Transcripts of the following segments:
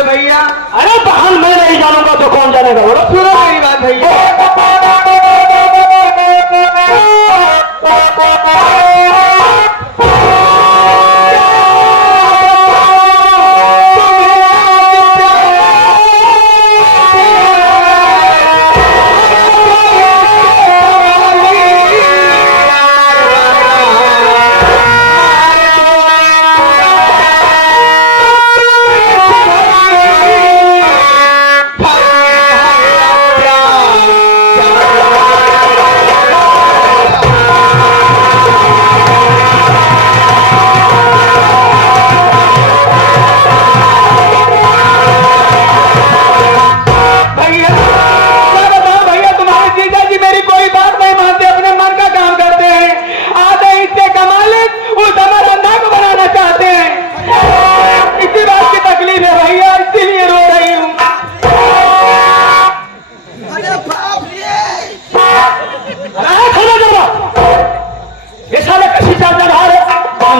भैया। अरे बहन मैं नहीं जानूंगा तो कौन जानेगा? बोलो। सुनो मेरी बात भैया।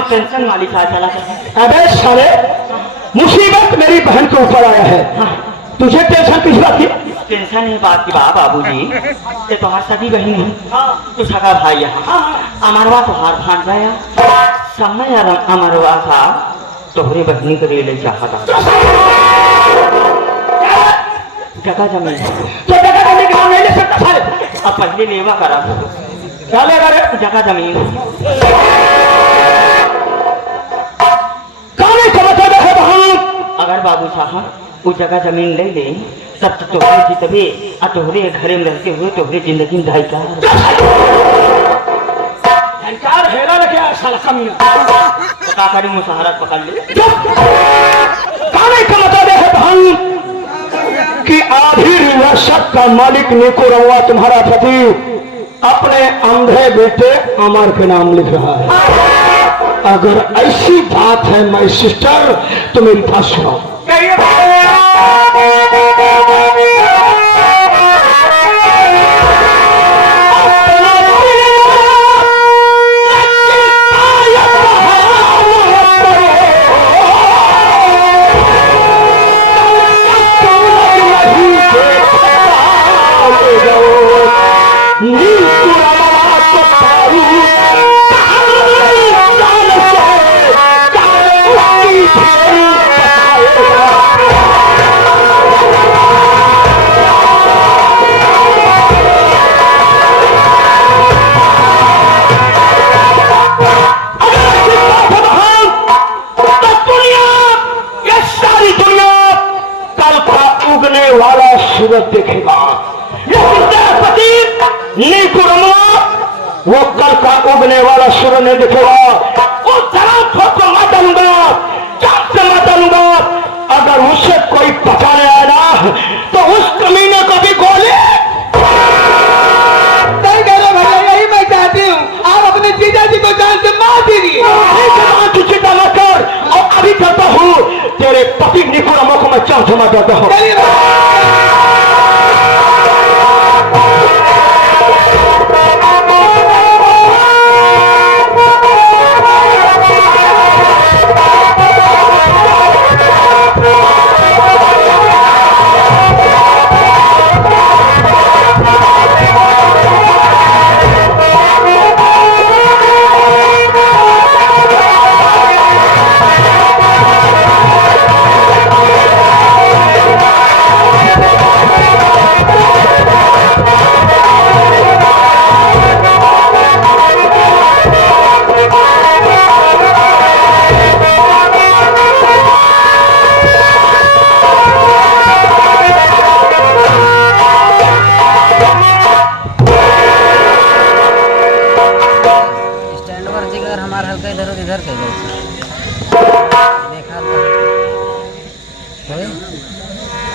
टेंशन वाली था चला। अबे साले मुसीबत मेरी बहन के ऊपर आया है। हाँ। तुझे टेंशन किस बात की? टेंशन है बात की बाबूजी, ये तुम्हारी सगी बहन है। तू सगा भाई है। अमरवा तुहार भान गया समय अमरवा था तोहरे बहनी के लिए चाहता जगह जमीन तो जगह जमीन के नहीं ले सकता साले। अब पहले लेवा करा क्या लेगा रे? जगह जमीन अगर बाबू साहब वो जगह जमीन ले ले तब तो तोहरे जीतबे आ तोहरे घरे में रहते हुए तोहरे जिंदगी में ढाईकार हेरा रखे साला कमीना तो का करी मुसहरा पकड़ ले। काने का मतलब है भाई कि आखिर रशक का मालिक निको रवा तुम्हारा पति अपने अंधे बेटे अमर के नाम लिख रहा है। अगर ऐसी बात है मैं सिस्टर तो मेरी बात सुनो। सूरत देखेगा पति वो कल का उगने वाला सूरज नहीं दिखेगा। उस तरह को मत दूंगा, चाप से मत दूंगा। अगर उससे कोई पकड़ने आया ना तो उस कमीने को भी गोली नहीं करो भैया, यही मैं चाहती हूँ। आप अपने जीजा जी को जान से मार दीजिए। चिंता न कर और अभी कहता हूँ तेरे पति निकुरमो को मैं चाप जमा देता हूँ।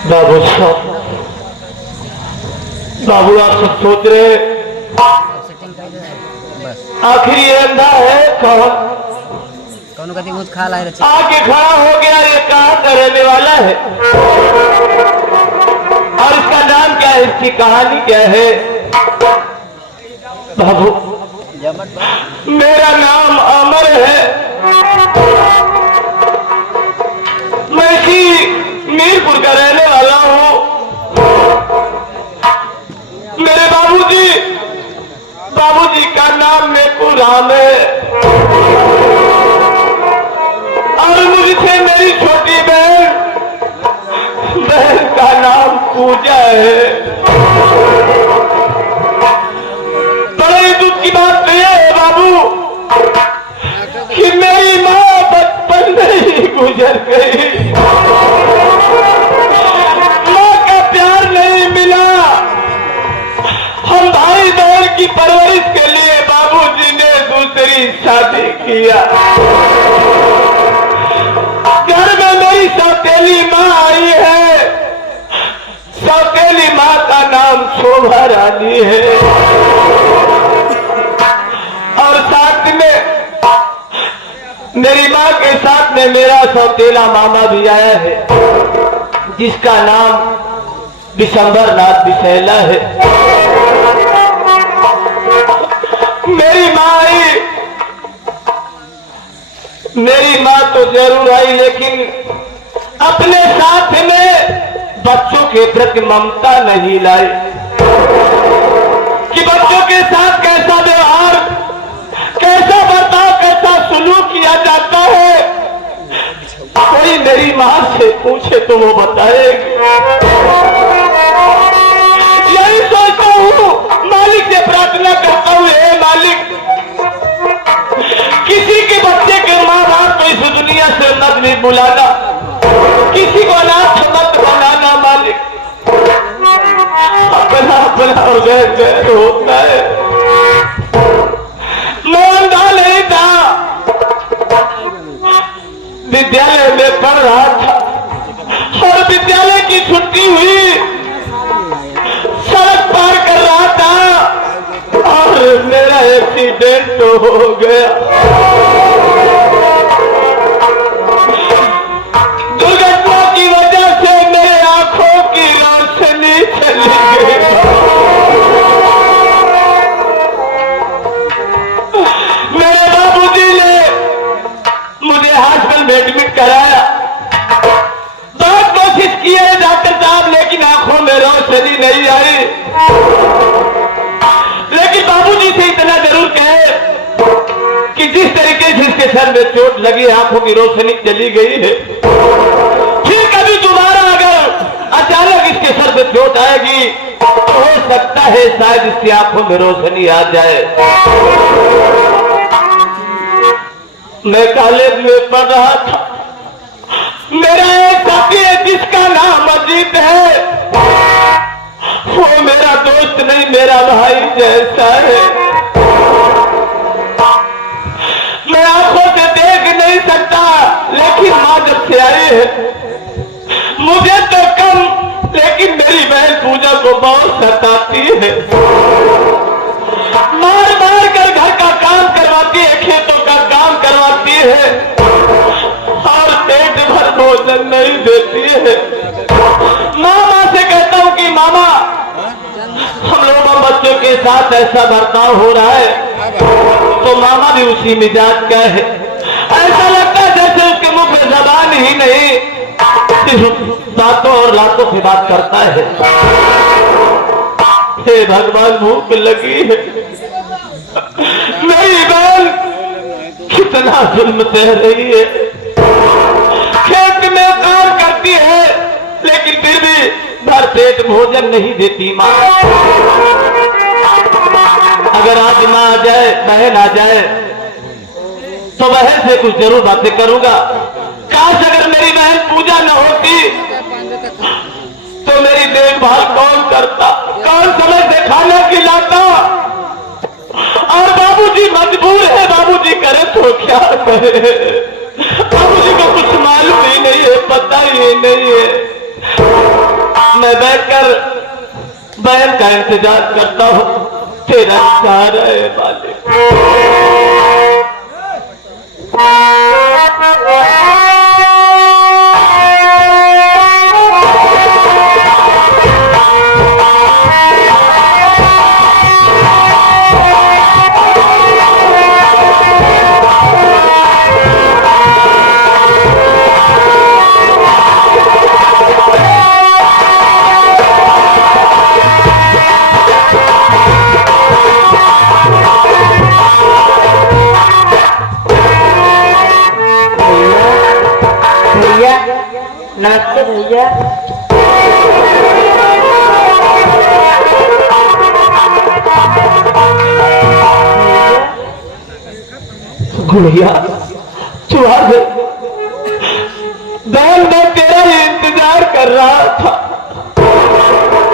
बाबू बाबू आप सब सोच रहे आखिर ये अंधा है कौन कभी कुछ खा ला आके खड़ा हो गया। ये कहाँ का रहने वाला है और इसका नाम क्या है, इसकी कहानी क्या है? बाबू मेरा नाम अमर है। मैं मेरी जयपुर का रहने वाला हूँ। मेरे बाबूजी का नाम मेकू राम है और मुझसे मेरी छोटी बहन का नाम पूजा है। बड़े दुख की बात नहीं है बाबू कि मेरी माँ बचपन में ही गुजर गई। माँ का प्यार नहीं मिला। हम भाई बहन की परवरिश के लिए बाबूजी ने दूसरी शादी किया। घर में मेरी सौतेली माँ आई है। सौतेली माँ का नाम शोभा रानी है और साथ में मेरी माँ के साथ में मेरा सौतेला मामा भी आया है जिसका नाम दिसंबर नाथ बिसेला है। मेरी माँ आई, मेरी माँ तो जरूर आई लेकिन अपने साथ में बच्चों के प्रति ममता नहीं लाई कि बच्चों के साथ कैसा व्यवहार, कैसा बर्ताव, कैसा सुलूक किया जाता है। कोई मेरी माँ से पूछे तो वो बताएगी। यही सोचता हूँ, मालिक से प्रार्थना करता हूँ, हे मालिक किसी के बच्चे के माँ बाप को इस दुनिया से मत भी बुलाना, किसी को अनाथ मत बनाना मालिक। अपना अपना घर होता है। मोहनदास नहीं था, विद्यालय में पढ़ रहा था और विद्यालय की छुट्टी हुई, सड़क पार कर रहा था और मेरा एक्सीडेंट हो गया। दुर्घटना की वजह से मेरे आंखों की रोशनी चली गई। मेरे बाबूजी ने मुझे हॉस्पिटल में एडमिट कराया। बहुत कोशिश की है डॉक्टर साहब लेकिन आंखों में रोशनी नहीं आई। लेकिन बाबूजी से इतना जरूर कहे कि जिस तरीके से इसके सर में चोट लगी, आंखों की रोशनी चली गई है, फिर कभी दोबारा अगर अचानक इसके सर में चोट आएगी तो हो सकता है शायद इसकी आंखों में रोशनी आ जाए। मैं कॉलेज में पढ़ रहा था। मेरा एक साथी है जिसका नाम अजीत है। वो मेरा दोस्त नहीं, मेरा भाई जैसा है। मैं आंखों से देख नहीं सकता लेकिन माँ जब से आई है मुझे तो कम, लेकिन मेरी बहन पूजा को बहुत सताती है। मार मार कर घर का काम करवाती है, खेतों का काम करवाती है और पेट भर भोजन नहीं देती है। मामा से कहता हूँ कि मामा हम लोगों बच्चों के साथ ऐसा बर्ताव हो रहा है, तो मामा भी उसी मिजाज का है। ऐसा लगता है जैसे उसके मुंह में जबान ही नहीं, सिर्फ बातों और लातों से बात करता है। हे भगवान भूख लगी है। मेरी बहन कितना जुल्म सह रही है। खेत में काम करती है लेकिन फिर भी भर पेट भोजन नहीं देती माँ। अगर आज माँ आ जाए, बहन आ जाए तो बहन से कुछ जरूर बातें करूंगा। काश अगर मेरी बहन पूजा न होती तो मेरी देखभाल कौन करता, कौन समय से खाना खिलाता। और बाबूजी मजबूर है, बाबूजी करे तो क्या करे। बाबूजी को कुछ मालूम ही नहीं है, पता ही नहीं है। मैं बैठकर बहन का इंतजार करता हूँ। तेरा सहारा है मालिक। नमस्ते भैया। गुड़िया तू आ गई। बहन मैं तेरा ही इंतजार कर रहा था,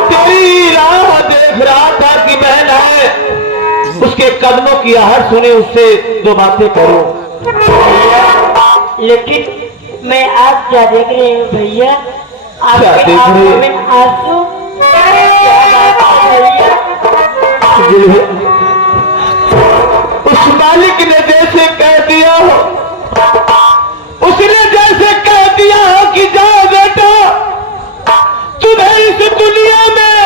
तेरी राह देख रहा था कि बहन आए, उसके कदमों की आहट सुने, उससे दो बातें करूं। लेकिन मैं आज क्या देख रही हूँ भैया, क्या आपके देख रही आंखों है? में आंसू। क्या बात है भैया? उस मालिक ने जैसे कह दिया हो, उसने जैसे कह दिया हो कि जाओ बेटा, तुम्हें इस दुनिया में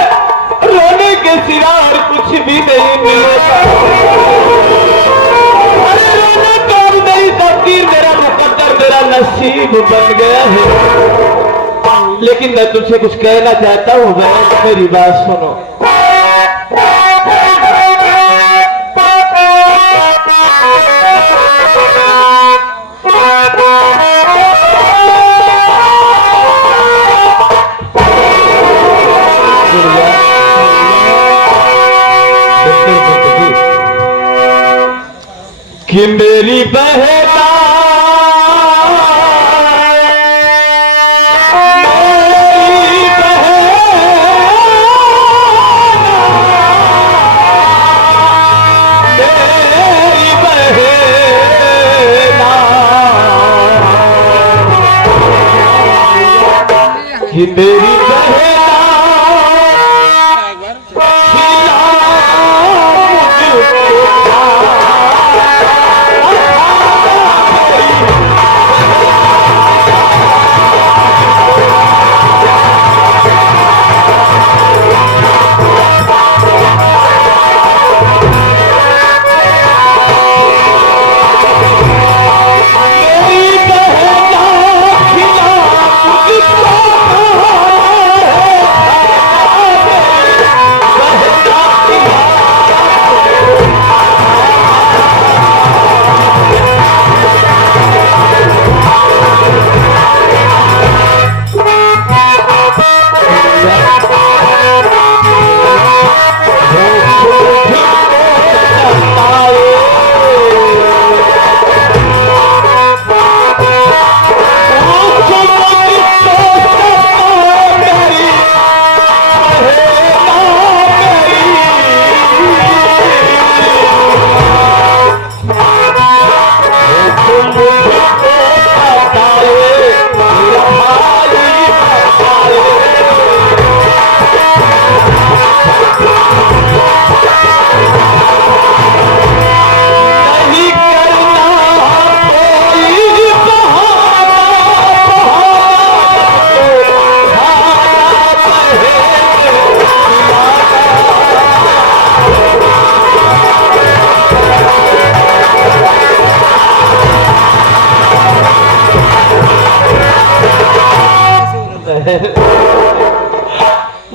रोने के सिवा और कुछ भी नहीं मिलेगा। अरे रोना तो अब मेरी तकदीर, मेरा मुकद्दर, मेरा नसीब बन गया है। लेकिन मैं तुझसे कुछ कहना चाहता हूँ बहन, मेरी बात सुनो। कि मेरी बहना कि मेरी बहना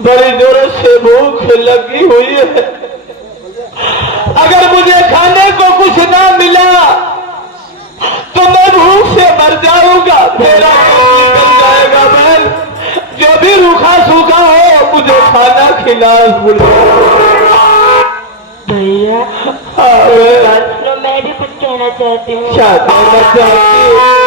बड़ी जोरों से भूख लगी हुई है। अगर मुझे खाने को कुछ ना मिला तो मैं भूख से मर जाऊंगा, मेरा दिल निकल जाएगा। बहन जो भी रूखा सूखा हो मुझे खाना खिला। भैया हाँ, मैं भी कुछ कहना चाहती हूँ। क्या कहना चाहती हूँ?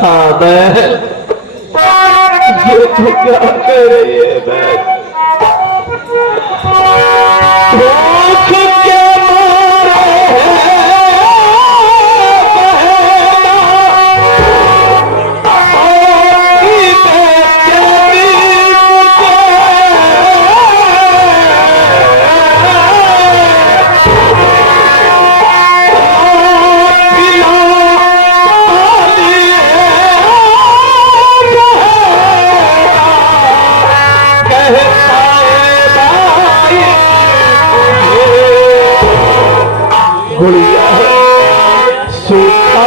हाँ बहन, ये तो क्या कह रही है बहन? भूख के मारे गुड़िया सूखा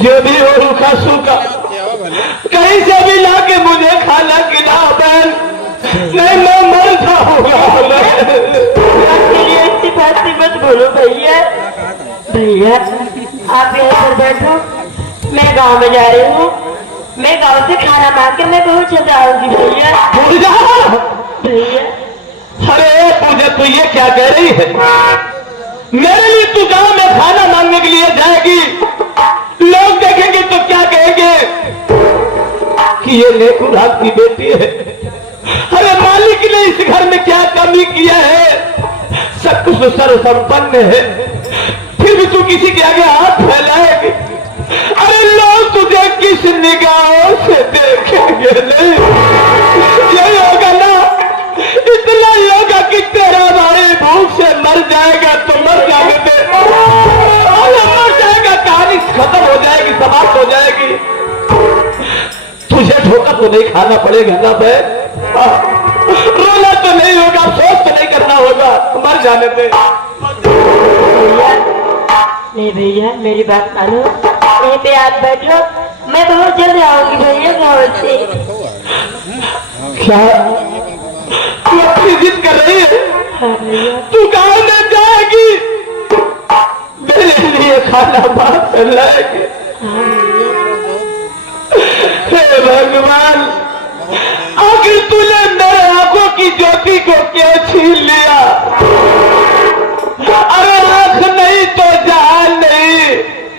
जो भी हो रूखा सूखा कहीं से भी लाके मुझे खाना खिला बहन, नहीं मैं मर जाऊंगा। ऐसी बातें मत बोलो भैया। भैया आप यहाँ पर बैठो, मैं गांव में जा रही हूँ। मैं गांव से खाना मांग कर मैं बहुत जल्द आऊंगी भैया। पूजा, भैया अरे पूजा तू ये क्या कह रही है? मेरे लिए तू गांव में खाना मांगने के लिए जाएगी, लोग देखेंगे तो क्या कहेंगे कि ये नेकुरात की बेटी है। अरे मालिक ने इस घर में क्या कमी किया है? सब कुछ तो सर्व संपन्न है, फिर भी तू किसी के आगे हाथ फैलाएगी। अरे लोग तुझे किस निगाहों से देखेंगे? नहीं यही होगा ना, इतना होगा कि तेरा भाई भूख से मर जाएगा तो मर जाने दे, मर जाएगा, कहानी खत्म हो जाएगी, समाप्त हो जाएगी। तुझे धोखा तो नहीं खाना पड़ेगा ना बहन, रोना तो नहीं होगा, अफसोस तो नहीं करना होगा, मर जाने दे। नहीं भैया मेरी बात मानो, यहीं पे आप बैठो, मैं बहुत जल्द आऊंगी भैया गाँव से। क्या तू अपनी जिद कर रही है? हाँ भैया। तू गाँव में जाएगी, मेरे लिए खाना बात कर लाएगी? हे भगवान, आखिर तूने मेरे आंखों की ज्योति को क्यों छीन लिया? अरे आंख नहीं तो जान नहीं,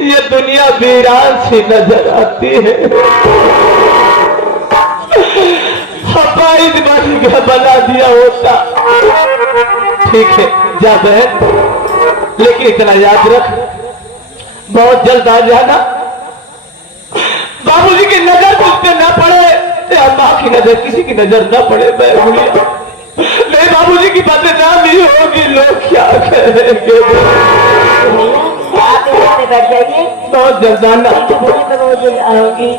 ये दुनिया वीरान सी नजर आती है। हपाइज बना दिया होता। ठीक है जा बहन, लेकिन इतना याद रख, बहुत जल्द आ जाना। बाबूजी की नजर तुझ पे न पड़े या माँ की नजर, किसी की नजर न पड़े। नहीं बाबूजी की बदनामी होगी, लोग क्या कहेंगे? आप यहाँ पे बैठ जाइए, बहुत जल्द आना। मैं बहुत जल्द आऊंगी।